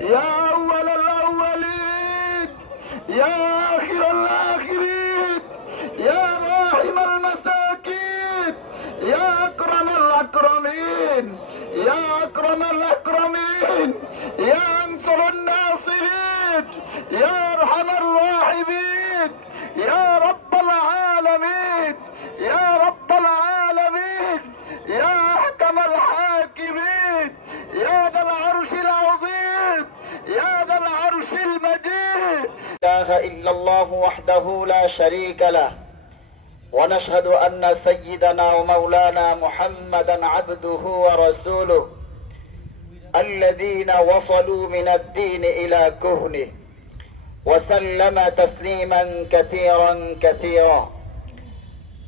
يا أول الأولين، يا آخر الآخرين، يا راحم المساكين، يا أكرم الأكرمين، يا أكرم الأكرمين، يا أنصر الناصرين، يا أرحم الراحمين، يا رب العالمين، يا رب العالمين، يا أحكم الحاكمين، يا ذا العرش العظيم، يا ذا العرش المجيد. لا إله إلا الله وحده لا شريك له، ونشهد أن سيدنا ومولانا محمدا عبده ورسوله الذين وصلوا من الدين إلى كهنه، وسلم تسليما كثيرا كثيرا.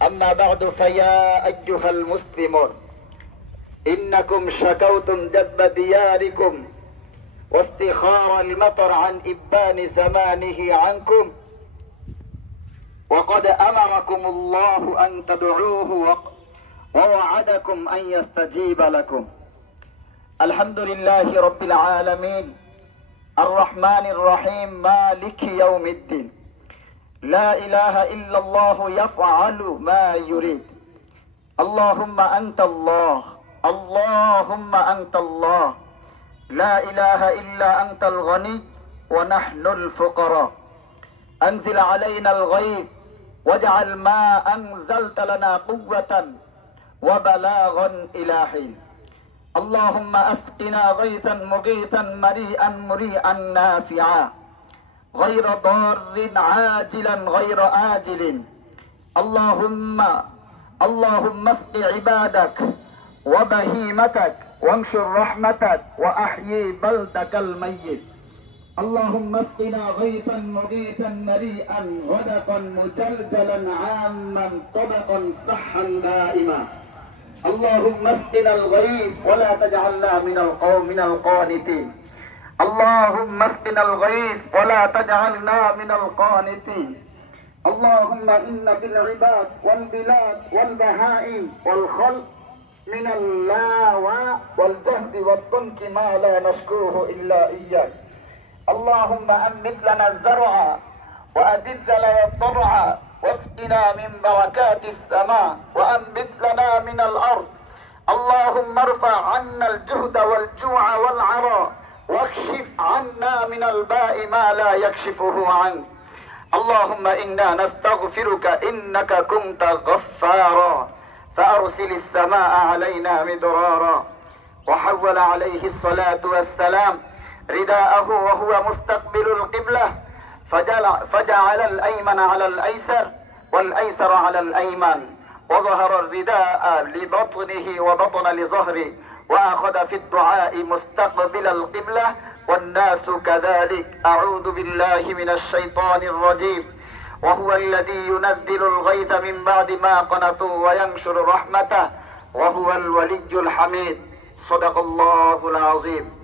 أما بعد، فيا أيها المسلمون، إنكم شكوتم جذب دياركم واستخار المطر عن إبان زمانه عنكم، وقد أمركم الله أن تدعوه ووعدكم أن يستجيب لكم. الحمد لله رب العالمين الرحمن الرحيم مالك يوم الدين، لا إله إلا الله يفعل ما يريد. اللهم أنت الله، اللهم أنت الله، لا إله إلا أنت الغني ونحن الفقراء. أنزل علينا الغيث واجعل ما أنزلت لنا قوة وبلاغا إلى حين. اللهم أسقنا غيثا مغيثا مريئا مريئا نافعا غير ضار عاجلا غير آجل. اللهم اسق عبادك وبهيمتك وانشر رحمتك وأحيي بلدك الميت. اللهم اسقنا غيثا مغيثا مريئا غدقا مجلجلا عاما طبقا صحا دائما. اللهم اسقنا الغيث ولا تجعلنا من القانتين. اللهم اسقنا الغيث ولا تجعلنا من القانتين. اللهم إن بالعباد والبلاد والبهائم والخلق من اللاوى والجهد والضنك ما لا نشكوه إلا إياك. اللهم أنبت لنا الزرع وأدد لنا الضرع واسقنا من بركات السماء وأنبت لنا من الأرض. اللهم ارفع عنا الجهد والجوع والعرى واكشف عنا من الباء ما لا يكشفه عنك. اللهم إنا نستغفرك إنك كنت غفارا فأرسل السماء علينا مدرارا. وحول عليه الصلاة والسلام رداءه وهو مستقبل القبلة، فجعل الأيمن على الأيسر والأيسر على الأيمن، وظهر الرداء لبطنه وبطن لظهره، وأخذ في الدعاء مستقبل القبلة والناس كذلك. أعوذ بالله من الشيطان الرجيم. وهو الذي ينزل الغيث من بعد ما قنطوا وينشر رحمته وهو الولي الحميد. صدق الله العظيم.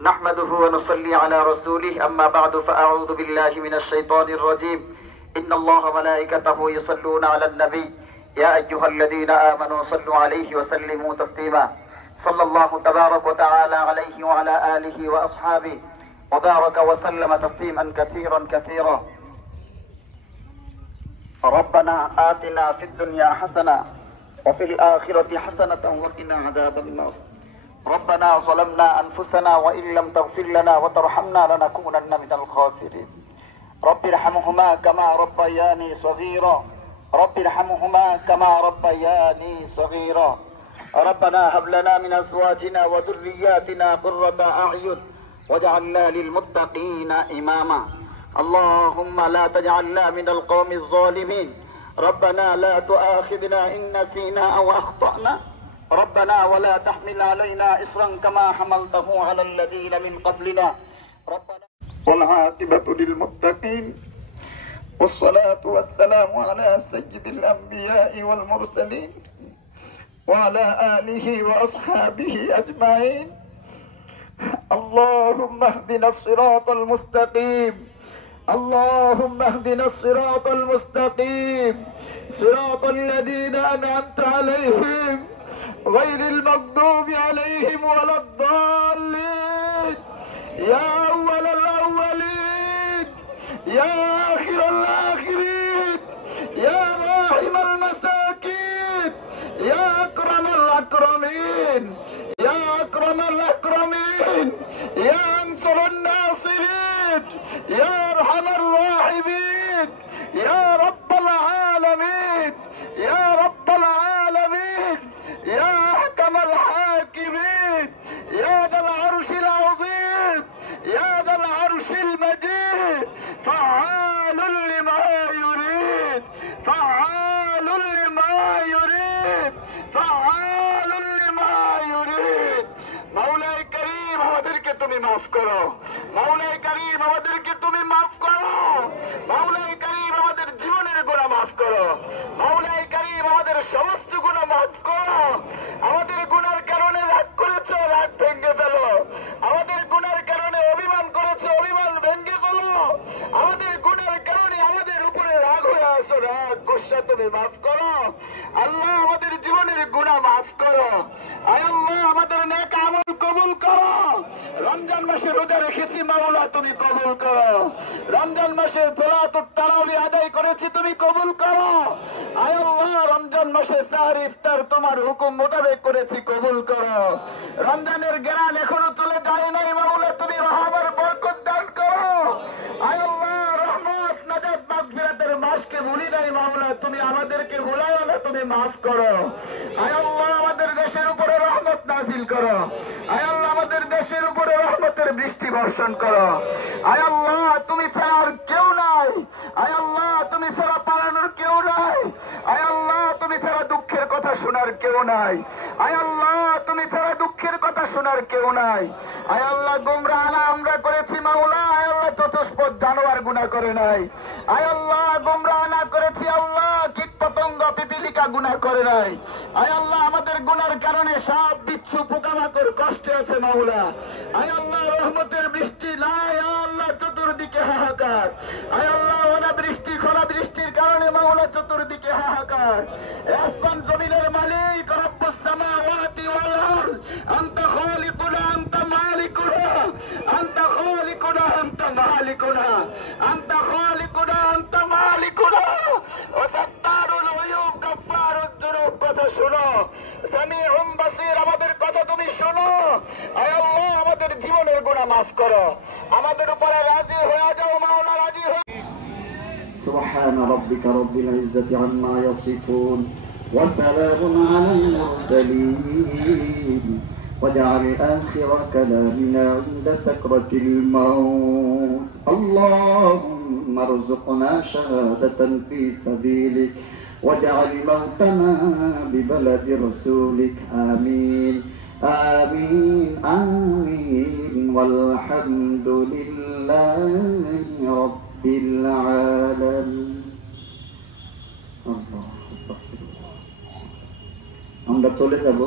نحمده ونصلي على رسوله. أما بعد، فأعوذ بالله من الشيطان الرجيم. إن الله ملائكته يصلون على النبي يا أيها الذين آمنوا صلوا عليه وسلموا تسليما. صلى الله تبارك وتعالى عليه وعلى آله وأصحابه وبارك وسلم تسليما كثيرا كثيرا. ربنا آتنا في الدنيا حسنة وفي الآخرة حسنة وقنا عذاب النار. ربنا ظلمنا أنفسنا وإن لم تغفر لنا وترحمنا لنكونن من الخاسرين. رب ارحمهما كما ربياني صغيرا، رب ارحمهما كما ربياني صغيرا. ربنا هب لنا من أزواجنا وذرياتنا قرة أعين واجعلنا للمتقين إماما. اللهم لا تجعلنا من القوم الظالمين. ربنا لا تؤاخذنا إن نسينا أو أخطأنا. ربنا ولا تحمل علينا إصرا كما حملته على الذين من قبلنا. ربنا والعاقبة للمتقين، والصلاة والسلام على سيد الأنبياء والمرسلين وعلى آله وأصحابه أجمعين. اللهم اهدنا الصراط المستقيم، اللهم اهدنا الصراط المستقيم، صراط الذين أنعمت عليهم غير المغضوب عليهم ولا الضالين يا أول الأولين يا آخر الآخرين يا راحم المساكين يا أكرم الأكرمين يا أكرم الأكرمين يا أنصر الناصرين يا أرحم الراحمين يا رب العالمين يا رب العالمين يا أحكم الحاكمين يا ذا العرش العظيم يا ذا العرش المجيد فعال لما يريد فعال لما يريد فعال لما يريد مولاي كريم আমাদেরকে তুমি মাফ করো مولاي كريم আমাদেরকে তুমি মাফ করো مولاي كريم আমাদের জীবনের গুনাহ মাফ করো مولاي كريم আমাদের সমস্ত গুনাহ মাফ করো আমাদের গুনার কারণে রাগ করেছো রাগ ভেঙে ফেলো আমাদের গুনার কারণে অভিমান করেছো অভিমান ভেঙে ফেলো আমাদের গুনার কারণে আমাদের উপরে রাগ হয়ে আসো রাগ গুসা তুমি মাফ করো আল্লাহ আমাদের জীবনের গুনাহ মাফ করো আয় আল্লাহ আমাদের নেক আমল কবুল করো রমজান মাসে রোজা রেখেছি মাওলা তুমি কবুল করো রমজান মাসে সালাতুত তারাবি আদায় করেছি তুমি কবুল করো আয় আল্লাহ রমজান মাসে সাহর ইফতার তোমার হুকুম মোতাবেক করেছি কবুল করো রমজানের গ্রান এখনো চলে যায় নাই মাওলা তুমি রহমের বরকত দান করো আয় আল্লাহ রহমত নাজাত মাগফিরাতের মাসকে ভুলি নাই মাওলা তুমি আমাদেরকে ভুলাও না তুমি মাফ করো আয় আল্লাহ আমাদের দেশের উপরে রহমত নাযিল করো আয় আল্লাহ আমাদের দেশের উপরে রহমতের বৃষ্টি বর্ষণ করো আয় আল্লাহ তুমি ছাড়া আর কেউ নাই আয় আল্লাহ তুমি ছাড়া পালানোর কেউ নাই আয় আল্লাহ তুমি ছাড়া দুঃখের কথা শোনার কেউ নাই আয় আল্লাহ তুমি ছাড়া দুঃখের কথা শোনার কেউ নাই আয় আল্লাহ গোমরাহ আমরা করেছি মাওলা আয় আল্লাহ চতুষ্পদ জানোয়ার গুনাহ করে নাই আয় আল্লাহ গোমরাহ না করেছি আল্লাহ কীট পতঙ্গ পিপিলিকা গুনাহ করে নাই আয় আল্লাহ আমাদের গুনার কারণে সাপ বিচ্ছু পোকামাকড় কষ্টে আছে মাওলা আয় আল্লাহ রহমতের বৃষ্টি নাই আল্লাহ চতুর্দিকে হাহাকার আয় আল্লাহ অনাবৃষ্টি খরা বৃষ্টির কারণে মাওলা চতুর্দিকে হাহাকার আসমান জমিনের মালিক রব্বুস সামাওয়াতি ওয়াল আরদ আনতা খালিকুনা আনতা মালিকুনা আনতা খালিকুনা আনতা মালিকুনা আনতা খালিকুনা আনতা মালিকুনা ও সাত্তারুল উয়ুব গাফফারুজ যুনুব কথা শোনো সামিউম বাসীর আমাদের কথা তুমি শোনো আয় আল্লাহ আমাদের জীবনের গুনাহ মাফ করো আমাদের উপরে রাজি হয়ে যাও মাওলা রাজি হয়ে سبحان ربك رب العزة عما يصفون وسلام على المرسلين واجعل آخر كلامنا عند سكرة الموت اللهم ارزقنا شهادة في سبيلك واجعل موتنا ببلد رسولك آمين آمين آمين والحمد لله رب العالمين الله أستغفر الله আমরা চলে যাব